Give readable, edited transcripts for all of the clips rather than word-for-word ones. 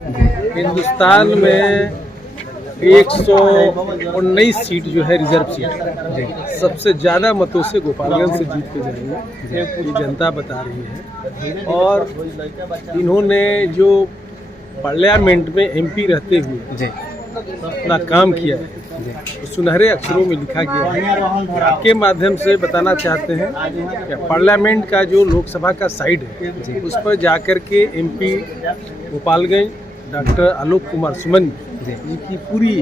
हिंदुस्तान में 119 सीट जो है रिजर्व सीट सबसे ज़्यादा मतों से गोपालगंज से जीत के जाएंगे, ये जनता बता रही है। और इन्होंने जो पार्लियामेंट में एमपी रहते हुए अपना काम किया है, तो सुनहरे अक्षरों में लिखा गया है। आपके माध्यम से बताना चाहते हैं कि पार्लियामेंट का जो लोकसभा का साइड है उस पर जाकर के एमपी गोपालगंज डॉक्टर आलोक कुमार सुमन जी की पूरी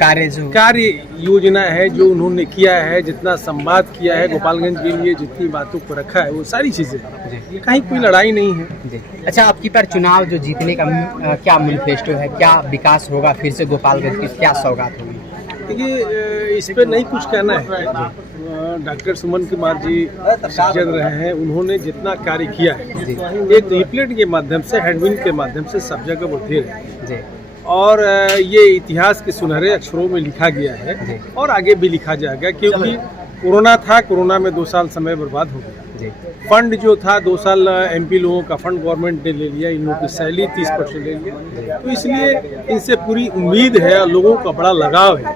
कार्य योजना है जो उन्होंने किया है, जितना संवाद किया है गोपालगंज के लिए, जितनी बातों को रखा है, वो सारी चीज़ें कहीं कोई लड़ाई नहीं है। अच्छा, आपकी पर चुनाव जो जीतने का क्या मैनिफेस्टो है, क्या विकास होगा, फिर से गोपालगंज की क्या सौगात होगी? देखिए, इस पर नहीं कुछ कहना है। डॉक्टर सुमन कुमार जी चल रहे हैं, उन्होंने जितना कार्य किया है एक लिफलेट के माध्यम से, हैंडबिल के माध्यम से सब जगह वो दे रहे हैं और ये इतिहास के सुनहरे अक्षरों में लिखा गया है और आगे भी लिखा जाएगा, क्योंकि कोरोना था, कोरोना में 2 साल समय बर्बाद हो गया। फंड जो था 2 साल एमपी लोगों का फंड गवर्नमेंट ने ले लिया, इन लोगों की सैलरी 30% ले लिया, तो इसलिए इनसे पूरी उम्मीद है, लोगों का बड़ा लगाव है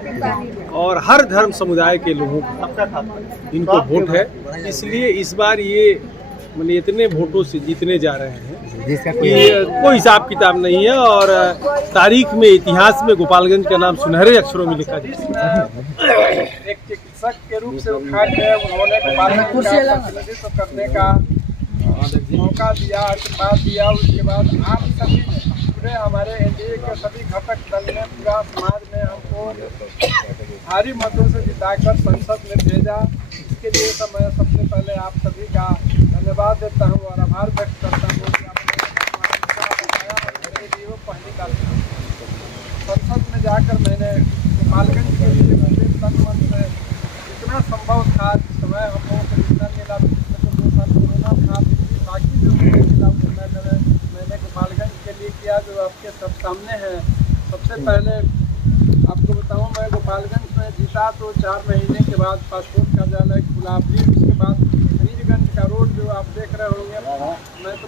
और हर धर्म समुदाय के लोगों का इनको वोट है। इसलिए इस बार ये मैंने इतने वोटों से जीतने जा रहे हैं कि कोई हिसाब किताब नहीं है और तारीख में, इतिहास में गोपालगंज का नाम सुनहरे अक्षरों में लिखा जाए। एक चिकित्सक के रूप से उठा के उन्होंने गोपालगंज का प्रतिनिधित्व करने का मौका दिया, आशीर्वाद दिया। उसके बाद आप सभी पूरे हमारे एनडीए के सभी घटक दल ने, पूरा समाज ने हमको भारी मतों से जिताकर संसद में भेजा। इसके लिए मैं सबसे पहले आप सभी का धन्यवाद देता हूँ और आभार व्यक्त करता हूँ कि पहली बार संसद में जाकर मैंने गोपालगंज के लिए पूरे तन मन से जितना संभव था, जिस समय हम लोगों को जितना मिला, तो 2 साल कोरोना था, बाकी जो मुझे मिला मैंने गोपालगंज के लिए किया, जो आपके सब सामने है। सबसे पहले आपको बताऊं, मैं गोपालगंज में जीता तो 4 महीने के बाद पासपोर्ट कार्यालय खुला। फिर उसके बाद मीरगंज का रोड जो आप देख रहे होंगे, मैं तो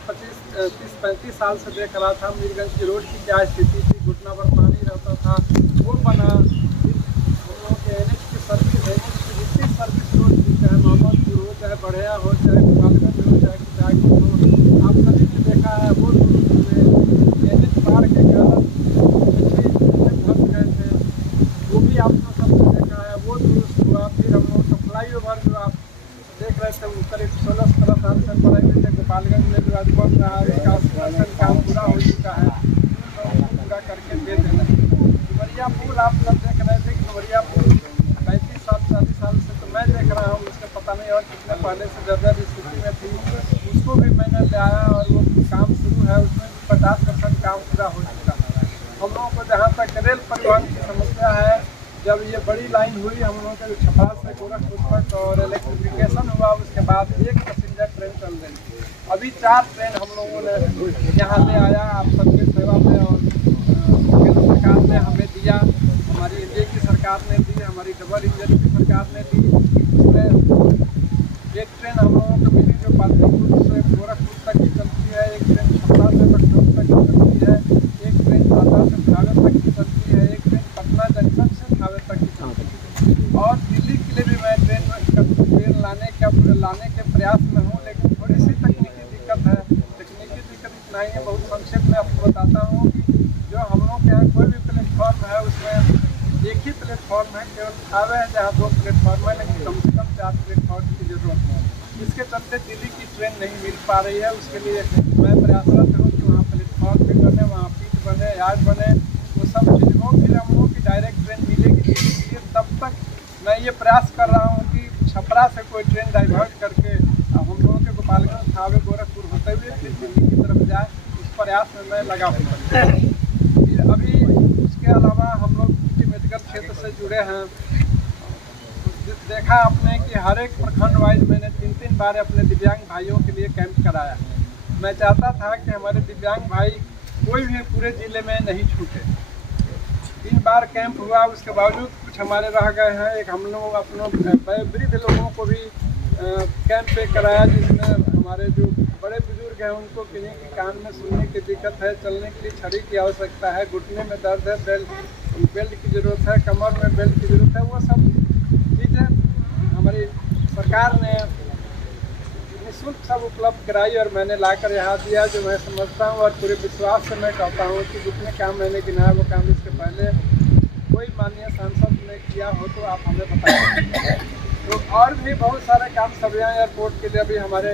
30-35 साल से देख रहा था मीरगंज की रोड की क्या स्थिति थी, घुटना भर पानी रहता था, वो बना। फिर हम लोगों के एनएच की सर्विस, एनएच की जितनी सर्विस रोड थी, चाहे मोहम्मदपुर हो, चाहे बढ़िया हो, चाहे गोपालगंज हो, चाहे कुचायपुर हो, आप सभी ने देखा है वो एनएच पार के कारण फंस गए थे, वो भी आपने सबने देखा है, वो दुरुस्त हुआ। फिर हम लोग का फ्लाई ओवर जो आप देख रहे थे, उस करीब 16-17 साल से पढ़े हुए थे गोपालगंज में, जो आज बन रहा है, उसका काम पूरा हो चुका है, पूरा करके दे देना। डुमरिया पुल आप सब देख रहे थे कि डुमरिया पुल 35-40 साल से तो मैं देख रहा हूँ, उसका पता नहीं और कितने पहले से जर्जर स्थिति में थी, उसको भी मैंने ले आया और वो काम शुरू है, उसमें 50% काम पूरा हो चुका है। हम लोगों को जहाँ तक रेल परिवहन की समस्या है, जब ये बड़ी लाइन हुई हम लोगों के छपरा से गोरखपुर तक और इलेक्ट्रिफिकेशन हुआ, उसके बाद 1 पैसेंजर ट्रेन चल रही थी। अभी 4 ट्रेन हम लोगों ने यहाँ ले आया आप सबके सेवा में, और केंद्र सरकार ने हमें दिया, हमारी एनडीए की सरकार ने दी, हमारी डबल इंजन की सरकार ने दी। उसमें 1 ट्रेन हम लोगों को मिली जो पाटलिपुत्र से गोरखपुर तक की चलती है, 1 ट्रेन छपरा से लखनऊ तक की चलती है, 1 ट्रेन टाटा से भागल तक की चलती है, 1 ट्रेन पटना जंक्शन से भागल तक की चलती है। और दिल्ली के लिए भी मैं ट्रेन लाने के प्रयास में हूँ, लेकिन थोड़ी सी तकनीकी दिक्कत है। तकनीकी दिक्कत इतना ही है, बहुत संक्षेप में आपको बताता हूँ कि जो हम लोग के यहाँ कोई भी प्लेटफॉर्म है, उसमें एक ही प्लेटफॉर्म है, केवल हाईवे है जहाँ 2 प्लेटफॉर्म है, लेकिन कम से कम 4 प्लेटफॉर्म की जरूरत है। इसके चलते दिल्ली की ट्रेन नहीं मिल पा रही है। उसके लिए मैं प्रयासरत हूँ कि वहाँ प्लेटफॉर्म भी बने, वहाँ पीठ बने, यार्ड बने, वो सब चीज़ हो, फिर हम लोगों की डायरेक्ट ट्रेन मिलेगी दिल्ली के लिए। तब तक मैं ये प्रयास कर रहा हूँ कि छपरा से कोई ट्रेन डाइवर्ट करके हम लोगों के गोपालगंज, थावे, गोरखपुर होते हुए फिर दिल्ली की तरफ जाए, इस प्रयास में मैं लगा हुआ। फिर अभी उसके अलावा हम लोग मेडिकल क्षेत्र से जुड़े हैं। देखा आपने कि हर एक प्रखंड वाइज मैंने 3-3 बार अपने दिव्यांग भाइयों के लिए कैंप कराया। मैं चाहता था कि हमारे दिव्यांग भाई कोई भी पूरे ज़िले में नहीं छूटे। 3 बार कैंप हुआ, उसके बावजूद कुछ हमारे रह गए हैं। एक हम लोग अपनों वृद्ध लोगों को भी कैंप पे कराया, जिसमें हमारे जो बड़े बुजुर्ग हैं, उनको किन्हीं के कान में सुनने की दिक्कत है, चलने के लिए छड़ी की आवश्यकता है, घुटने में दर्द है, बेल्ट की ज़रूरत है, कमर में बेल्ट की ज़रूरत है, वो सब चीज़ें हमारी सरकार ने निःशुल्क सब उपलब्ध कराई और मैंने लाकर यहाँ दिया, जो मैं समझता हूँ और पूरे विश्वास से मैं कहता हूँ कि जितने काम मैंने गिनाया वो काम इसके पहले कोई माननीय सांसद ने किया हो तो आप हमें बताएं। तो और भी बहुत सारे काम सबिया एयरपोर्ट के लिए भी हमारे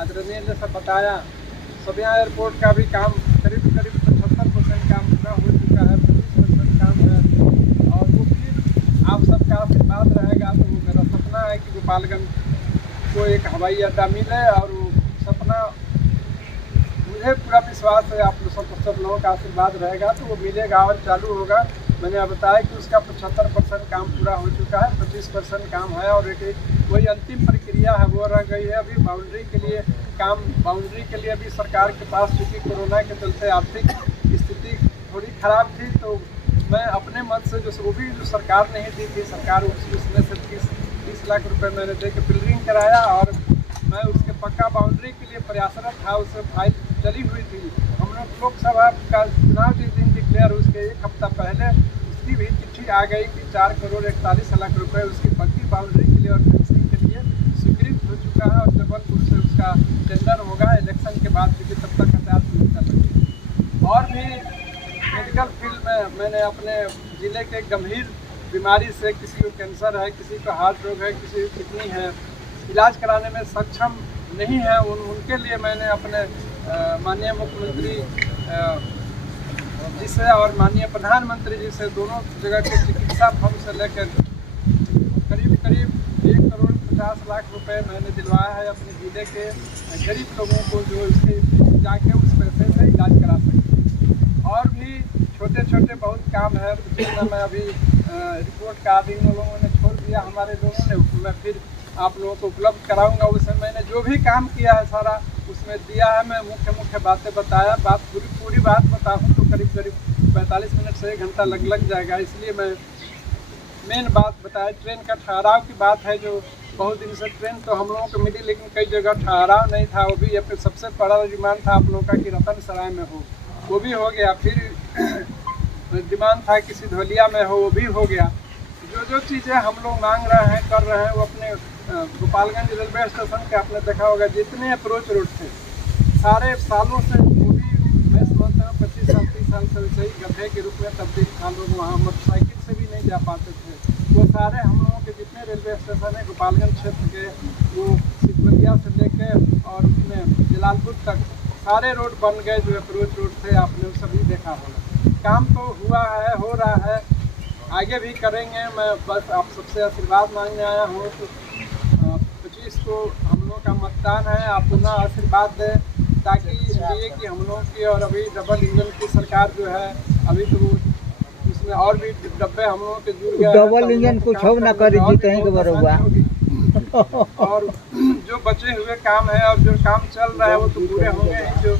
आदरणीय ने सब बताया। सबिया एयरपोर्ट का भी काम करीब 75% काम पूरा हो चुका है, 25% काम है और वो फिर आप सबका आशीर्वाद रहेगा तो वो मेरा सपना है कि गोपालगंज को एक हवाई अड्डा मिले और वो सपना मुझे पूरा विश्वास है आप सब लोगों का आशीर्वाद रहेगा तो वो मिलेगा और चालू होगा। मैंने आप बताया कि उसका 75% काम पूरा हो चुका है, 25% काम है और एक वही अंतिम प्रक्रिया है वो रह गई है। अभी बाउंड्री के लिए अभी सरकार के पास, चूँकि कोरोना के चलते आर्थिक स्थिति थोड़ी खराब थी तो मैं अपने मत से जो भी सरकार नहीं दी थी, सरकार उसमें से 30 लाख रुपए मैंने दे के बिल्डिंग कराया और मैं उसके पक्का बाउंड्री के लिए प्रयासरत था। उससे फाइल चली हुई थी। हम लोग लोकसभा का चुनाव जिस दिन डिक्लेयर उसके एक हफ्ता पहले उसकी भी चिट्ठी आ गई कि 4,41,00,000 रुपए उसकी पक्की बाउंड्री के लिए और फेंसिंग के लिए स्वीकृत हो चुका है और जबलपुर से उसका टेंडर होगा इलेक्शन के बाद, क्योंकि तब तक हथियार शुरू कर लगे। और भी मेडिकल फील्ड में मैंने अपने ज़िले के गंभीर बीमारी से, किसी को कैंसर है, किसी को हार्ट रोग है, किसी को किडनी है, इलाज कराने में सक्षम नहीं है, उनके लिए मैंने अपने माननीय मुख्यमंत्री जी से और माननीय प्रधानमंत्री जी से दोनों जगह के चिकित्सा फंड से लेकर करीब 1,50,00,000 रुपए मैंने दिलवाया है अपने ज़िले के गरीब लोगों को, जो इसके जाके उस पैसे से इलाज करा सकें। और भी छोटे छोटे बहुत काम है जिसमें मैं अभी रिपोर्ट कार्ड इन लोगों ने छोड़ दिया, हमारे लोगों ने, मैं फिर आप लोगों को उपलब्ध कराऊंगा। उसमें मैंने जो भी काम किया है सारा उसमें दिया है। मैं मुख्य बातें बताया, पूरी बात बताऊँ तो करीब 45 मिनट से 1 घंटा लग जाएगा, इसलिए मैं मेन बात बताया। ट्रेन का ठहराव की बात है, जो बहुत दिन से ट्रेन तो हम लोगों को मिली लेकिन कई जगह ठहराव नहीं था, वो भी या फिर सबसे बड़ा डिमांड था आप लोगों का कि रतन सराय में हो, वो भी हो गया। फिर डिमांड था कि सिधौलिया में हो, वो भी हो गया। जो चीज़ें हम लोग मांग रहे हैं, कर रहे हैं, वो अपने गोपालगंज रेलवे स्टेशन के आपने देखा होगा जितने अप्रोच रोड थे सारे सालों से, वो भी मैं समझता हूँ 25 साल 30 साल से वैसे ही गड्ढे के रूप में तब्दील था। लोग वहाँ मोटरसाइकिल से भी नहीं जा पाते थे। वो सारे हम लोगों के जितने रेलवे स्टेशन है गोपालगंज क्षेत्र के, वो सिधौलिया से लेके और उसमें जलालपुर तक सारे रोड बन गए, जो अप्रोच रोड थे आपने सभी देखा होगा। काम तो हुआ है, हो रहा है, आगे भी करेंगे। मैं बस आप सबसे आशीर्वाद मांगने आया हूँ। तो 25 को हम लोग का मतदान है, आप पुनः आशीर्वाद दें ताकि ये कि हम लोग की, और अभी डबल इंजन की सरकार जो है अभी तो उसमें और भी डब्बे हम लोगों के जुड़ गए। डबल इंजन कुछ हो ना कर जीते हैं बरोबर। और जो बचे हुए काम है और जो काम चल रहा है वो तो पूरे होंगे ही, जो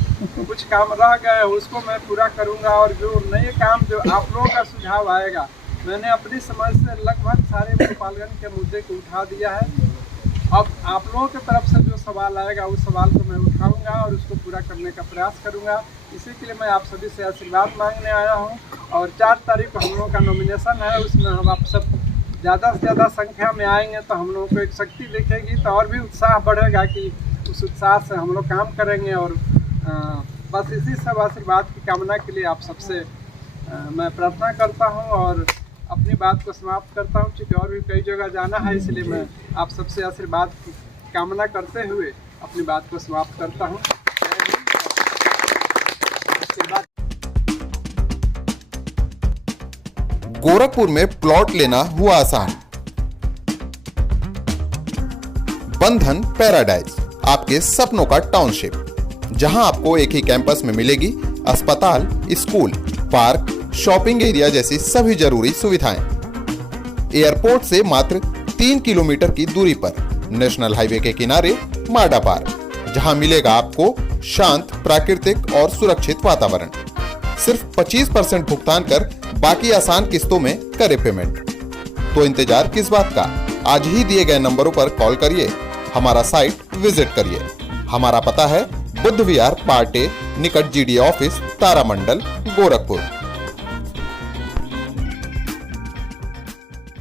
कुछ काम रह गए उसको मैं पूरा करूँगा। और जो नए काम जो आप लोगों का सुझाव आएगा, मैंने अपनी समझ से लगभग सारे गोपालगंज के मुद्दे को उठा दिया है। अब आप लोगों की तरफ से जो सवाल आएगा उस सवाल को मैं उठाऊंगा और उसको पूरा करने का प्रयास करूंगा। इसी के लिए मैं आप सभी से आशीर्वाद मांगने आया हूं। और 4 तारीख को हम लोगों का नॉमिनेशन है, उसमें हम आप सब ज़्यादा से ज़्यादा संख्या में आएंगे तो हम लोगों को एक शक्ति दिखेगी, तो और भी उत्साह बढ़ेगा कि उस उत्साह से हम लोग काम करेंगे। और बस इसी सब आशीर्वाद की कामना के लिए आप सबसे मैं प्रार्थना करता हूँ और अपनी बात को समाप्त करता हूँ, क्योंकि और भी कई जगह जाना है, इसलिए मैं आप सबसे आशीर्वाद की कामना करते हुए अपनी बात को समाप्त करता हूँ। गोरखपुर में प्लॉट लेना हुआ आसान। बंधन पैराडाइज, आपके सपनों का टाउनशिप, जहां आपको एक ही कैंपस में मिलेगी अस्पताल, स्कूल, पार्क, शॉपिंग एरिया जैसी सभी जरूरी सुविधाएं। एयरपोर्ट से मात्र 3 किलोमीटर की दूरी पर नेशनल हाईवे के किनारे माडा पार्क, जहां मिलेगा आपको शांत, प्राकृतिक और सुरक्षित वातावरण। सिर्फ 25% भुगतान कर बाकी आसान किस्तों में करें पेमेंट। तो इंतजार किस बात का, आज ही दिए गए नंबरों पर कॉल करिए, हमारा साइट विजिट करिए। हमारा पता है बुद्ध विहार पार्टे निकट जीडी ऑफिस तारामंडल गोरखपुर।